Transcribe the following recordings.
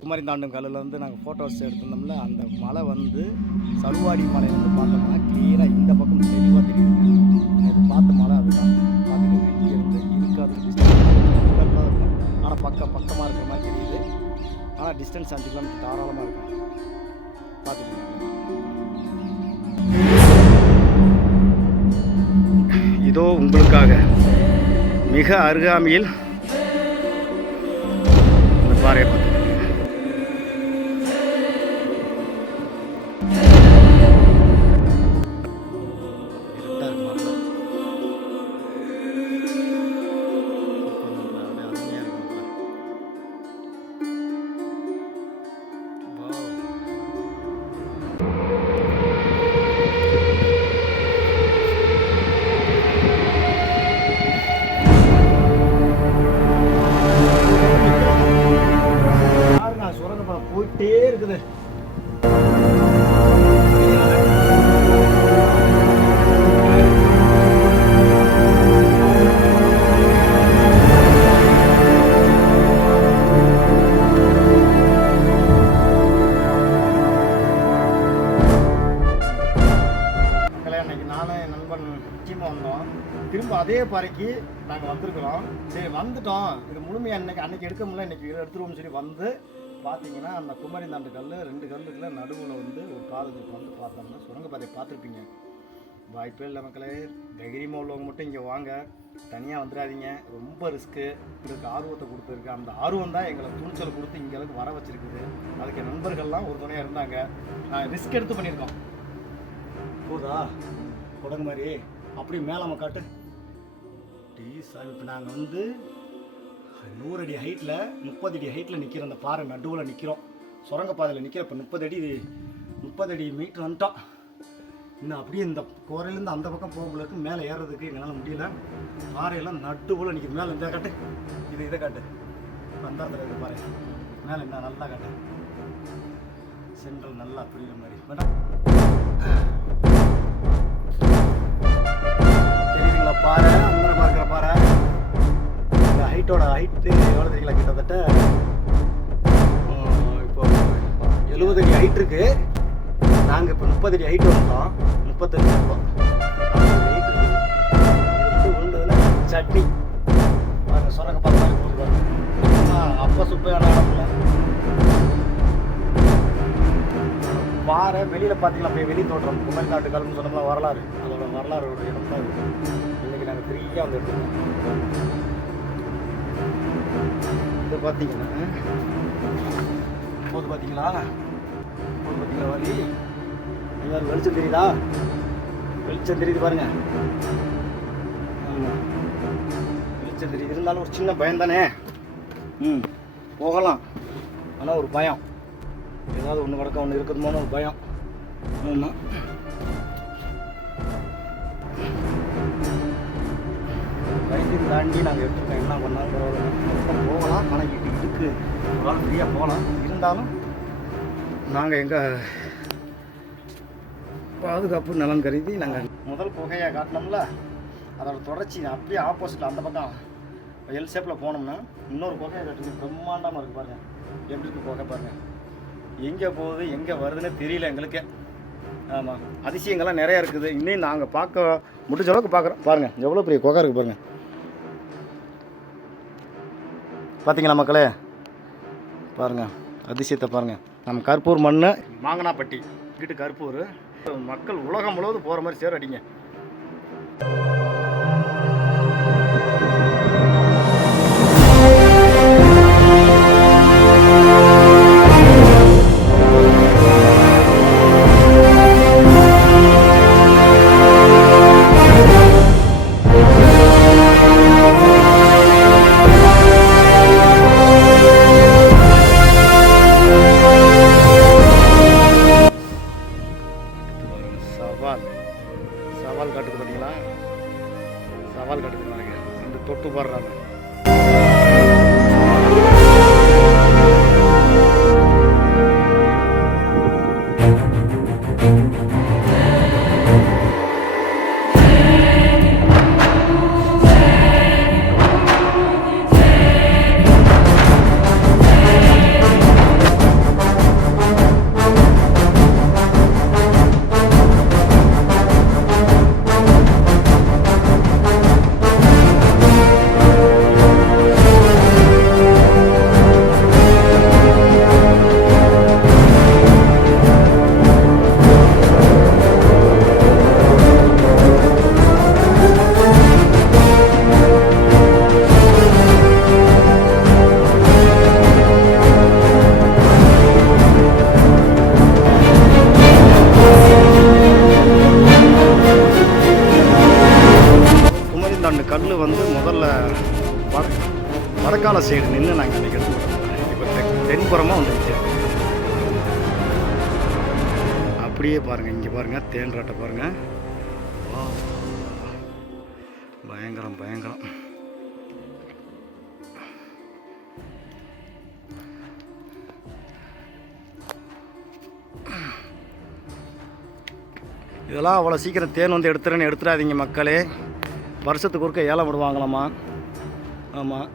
குமரி தாண்டும் கல்லில் வந்து நாங்கள் ஃபோட்டோஸ் எடுத்திருந்தோம்ல, அந்த மலை வந்து சடுவாடி மலை வந்து பார்த்தோம்னா கிளியராக இந்த பக்கம் தெளிவாக தெரியுதுங்க. இது பார்த்த மலை அதுதான். பார்த்துக்கோங்க, இங்கேருந்து இருக்காது இருக்கும், ஆனால் பக்கமாக இருக்கிற மாதிரி தெரியுது. ஆனால் டிஸ்டன்ஸ் 5 கிலோமீட்டர் தாராளமாக இருக்கும். பார்த்துக்கோங்க. இதோ உங்களுக்காக மிக அருகாமையில் இந்த பாறையை பார்த்து போயிட்டே இருக்குது. அன்னைக்கு நானும் என் நண்பன் டீமாக வந்தோம். திரும்ப அதே பாறைக்கு நாங்கள் வந்திருக்கிறோம். சரி வந்துட்டோம், இது முழுமையாக அன்னைக்கு எடுக்க முடியல, இன்னைக்கு எடுத்துருவோம்னு சொல்லி வந்து பார்த்தீங்கன்னா அந்த குமரி தாண்டு கல் 2 கல்லுக்குள்ள நடுவில் வந்து ஒரு பாதத்துக்கு வந்து பார்த்தோம்னா சுரங்கப்பாதையை பார்த்துருப்பீங்க. வாய்ப்பே இல்லை மக்களே. தைரியமாக உள்ளவங்க மட்டும் இங்கே வாங்க, தனியாக வந்துடாதீங்க. ரொம்ப ரிஸ்க்கு. உங்களுக்கு ஆர்வத்தை கொடுத்துருக்கு. அந்த ஆர்வம் தான் எங்களை துணிச்சல் கொடுத்து இங்கே அளவுக்கு வர வச்சுருக்குது. அதுக்கு என் நண்பர்கள்லாம் ஒரு துணையாக இருந்தாங்க. நான் ரிஸ்க் எடுத்து பண்ணியிருக்கோம். போதா குடங்கு மாதிரி அப்படி மேலே நம்ம காட்டு சார். இப்போ நாங்கள் வந்து 100 அடி ஹைட்டில் 30 அடி ஹைட்டில் நிற்கிற அந்த பாறை நடுவில் நிற்கிறோம். சுரங்கப்பாதையில் நிற்கிற இப்போ 30 அடி மீட்டர் வந்துட்டோம். இன்னும் அப்படியே இந்த கோரையிலேருந்து அந்த பக்கம் போகும்போது மேலே ஏறுறதுக்கு எங்களால் முடியல. பாறையெல்லாம் நடுவில் நிற்கிது. மேலே இந்த காட்டு, இதை காட்டு, அந்த இடத்துல இருக்க பாறை மேலே என்ன நல்லா காட்டு. சென்ட்ரல் நல்லா புரியுற மாதிரி மேடம் தெரியுதுங்களா? பாறை அந்த பார்க்குற பாறை ஹைட்டோட ஹைட்டு எவ்வளோ தெரியல, கிட்டத்தட்ட இப்போ 70 அடி ஹைட் இருக்கு. நாங்கள் இப்போ 30 அடி ஹைட் வந்தோம். 35 இருக்கோம். ஹைட் இருக்குது. இது விழுந்ததுன்னா சட்னி பாருங்க. சொரங்க பார்க்க போது பாருங்க. அப்போ சுப்பையான இடத்துல பாறை வெளியில் பார்த்தீங்களா? அப்படியே வெளி தோட்டம் குமரி தாண்டு கல்னு சொன்னோம்னா வரலாறு, அதோட வரலாறோட இடம் தான் இருக்குது. இன்றைக்கி நாங்கள் ஃப்ரீயாக வந்து எடுத்துருக்கோம். இது பார்த்தீங்கன்னா போது பார்த்தீங்களா வழி எங்கேயாவது வெளிச்சம் தெரியுதா? வெளிச்சம் தெரியுது பாருங்க. ஆமாம், வெளிச்சம் தெரியுது. இருந்தாலும் ஒரு சின்ன பயம் தானே. போகலாம், ஆனால் ஒரு பயம். ஏதாவது ஒன்று கிடக்க ஒன்று இருக்குதுமோன்னு ஒரு பயம். ஆமாம், வயதையும் தாண்டி நாங்கள் எடுத்துருக்கோம். என்ன பண்ணாலும் பரவாயில்ல, போகலாம். ஆனால் இதுக்கு ஒரு ஆள் ஃப்ரீயாக போகலாம். இருந்தாலும் நாங்கள் எங்கள் பாதுகாப்பு நலன் கருதி நாங்கள் முதல் புகையை காட்டினோம்ல, அதோட தொடர்ச்சி அப்படியே ஆப்போசிட்டில் அந்த பக்கம் எல் ஷேப்பில் போனோம்னா இன்னொரு புகையை காட்டுங்க. பிரம்மாண்டமாக இருக்குது பாருங்கள். எப்படி இருக்குது புகை பாருங்கள். எங்கே போகுது எங்கே வருதுன்னு தெரியல எங்களுக்கு. ஆமாம், அதிசயங்கள்லாம் நிறையா இருக்குது. இன்னும் நாங்கள் பார்க்க முடிஞ்ச அளவுக்கு பார்க்குறோம். பாருங்கள் எவ்வளோ பெரிய குகை இருக்குது பாருங்கள். பார்த்தீங்களா மக்களே? பாருங்கள் அதிசயத்தை பாருங்கள். நம்ம கற்பூர் மண் மாங்கனாப்பட்டி இங்கிட்டு கற்பூர். மக்கள் உலகம் முழுவதும் போகிற மாதிரி சேர் அடிங்க. தான் வந்துருச்சு. அப்படியே பாருங்கள், இங்கே பாருங்கள் தேன்றாட்டை பாருங்கள். பயங்கரம் பயங்கரம். இதெல்லாம் அவ்வளோ சீக்கிரம் தேன் வந்து எடுத்துடாதீங்க மக்களே. வருஷத்துக்கு ஒருக்க ஏலம் விடுவாங்களாம்மா. ஆமாம்,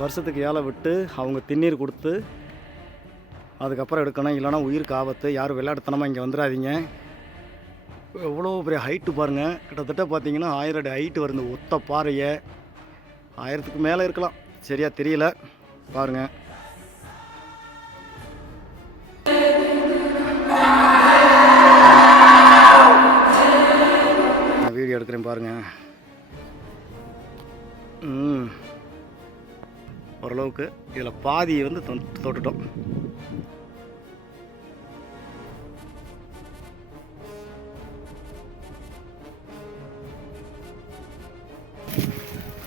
வருஷத்துக்கு ஏலம் விட்டு அவங்க திண்ணீர் கொடுத்து அதுக்கப்புறம் எடுக்கணும். இல்லைனா உயிருக்கு ஆபத்து. யாரும் விளையாட்டுத்தனமாக இங்கே வந்துடாதீங்க. எவ்வளோ பெரிய ஹைட்டு பாருங்கள். கிட்டத்தட்ட பார்த்தீங்கன்னா 1000 அடி ஹைட்டு வருது. ஒத்த பாறையை 1000க்கு மேலே இருக்கலாம், சரியாக தெரியல. பாருங்கள், நான் வீடியோ எடுக்கிறேன் பாருங்கள். ஓரளவுக்கு இதில் பாதி வந்து தொட்டுட்டோம்.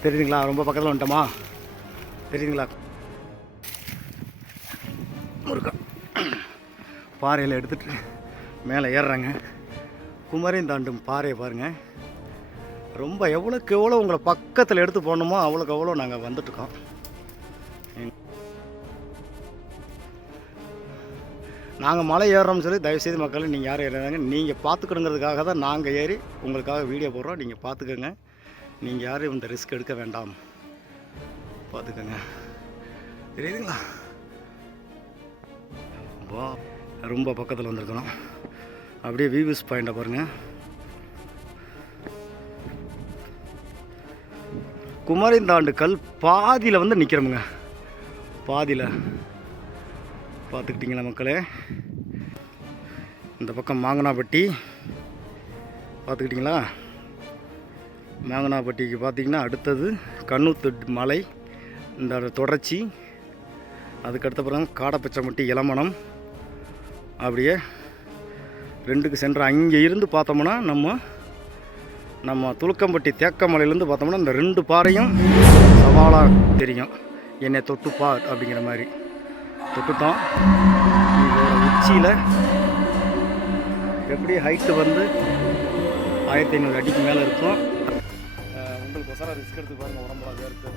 தெரியுதுங்களா? ரொம்ப பக்கத்தில் வந்துட்டோமா? தெரியுதுங்களா? முருகா பாறையில் எடுத்துகிட்டு மேலே ஏறுறாங்க. குமரியும் தாண்டும் பாறையை பாருங்கள். ரொம்ப எவ்வளோக்கு எவ்வளோ உங்களை பக்கத்தில் எடுத்து போடணுமோ அவ்வளோக்கு எவ்வளோ நாங்கள் வந்துட்டுருக்கோம். நாங்கள் மலை ஏறுறோம்னு சொல்லி தயவுசெய்து மக்கள் நீங்கள் யாரும் ஏறாங்க. நீங்கள் பார்த்துக்கணுங்கிறதுக்காக தான் நாங்கள் ஏறி உங்களுக்காக வீடியோ போடுறோம். நீங்கள் பார்த்துக்கோங்க. நீங்கள் யாரும் இந்த ரிஸ்க் எடுக்க வேண்டாம், பார்த்துக்கோங்க. தெரியுதுங்களா? வா, ரொம்ப பக்கத்தில் வந்துருக்கணும். அப்படியே வியூஸ் பாயிண்ட்டை பாருங்கள். குமரிந்தாண்டு கல் பாதியில் வந்து நிற்கிறோமுங்க. பாதியில் பார்த்துக்கிட்டிங்களா மக்களே? இந்த பக்கம் மாங்கனாப்பட்டி பார்த்துக்கிட்டிங்களா? மாங்கனாப்பட்டிக்கு பார்த்திங்கன்னா அடுத்தது கண்ணூத்து மலை, இந்த தொடர்ச்சி. அதுக்கடுத்த பிறகு காடப்பச்சமட்டி, இளமணம். அப்படியே 2க்கு சென்று அங்கே இருந்து பார்த்தோம்னா நம்ம துலுக்கம்பட்டி தேக்கமலையிலேருந்து பார்த்தோம்னா இந்த 2 பாறையும் சவாலாக தெரியும். என்னை தொட்டுப்பா அப்படிங்கிற மாதிரி தொட்டுட்டோம். இதோட உச்சியில் எப்படி ஹைட்டு வந்து 1500 அடிக்கு மேலே இருக்கும். உங்களுக்கு ஒசரம் ரிஸ்க் எடுத்து பாருங்கள். உடம்புல வேர்த்து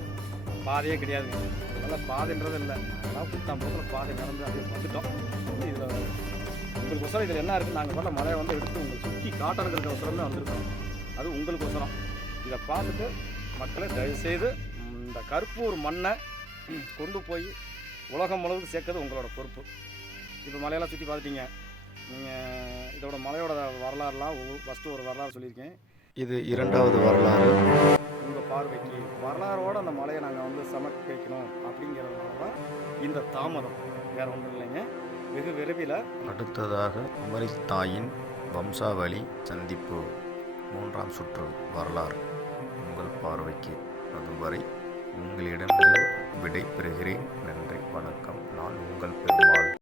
பாதையே கிடையாதுங்க. அதனால் பாதைன்றது இல்லை. அதெல்லாம் 10 பாதை நடந்து அப்படியே வந்துட்டோம். இதில் உங்களுக்கு ஒசரம் இதில் என்ன இருக்குது? நாங்கள் பண்ண மலையை வந்து எடுத்து உங்களுக்கு சுற்றி காட்டணுங்கிற ஒசரம் தான் வந்திருக்கோம். அது உங்களுக்கு ஒசரம். இதை பார்த்துட்டு மக்களை தயவுசெய்து இந்த கருப்பூர் மண்ணை கொண்டு போய் உலகம் முழுவதும் சேர்க்கறது உங்களோட பொறுப்பு. இப்போ மலையெல்லாம் சுற்றி பார்த்துட்டீங்க. நீங்கள் இதோட மலையோட வரலாறுலாம் ஃபஸ்ட்டு ஒரு வரலாறு சொல்லியிருக்கேன். இது 2வது வரலாறு. உங்கள் பார்வைக்கு வரலாறோடு அந்த மலையை நாங்கள் வந்து சமர்ப்பிக்கணும் அப்படிங்கிறதுனால தான் இந்த தாமதம், வேறு ஒன்றும் இல்லைங்க. வெகு விரைவில் அடுத்ததாக குமரித்தாயின் வம்சாவளி சந்திப்பு 3ஆம் சுற்று வரலாறு உங்கள் பார்வைக்கு. அதுவரை உங்களிடம் விடை பெறுகிறேன். நன்றி, வணக்கம். நான் உங்கள் பெருமாள்.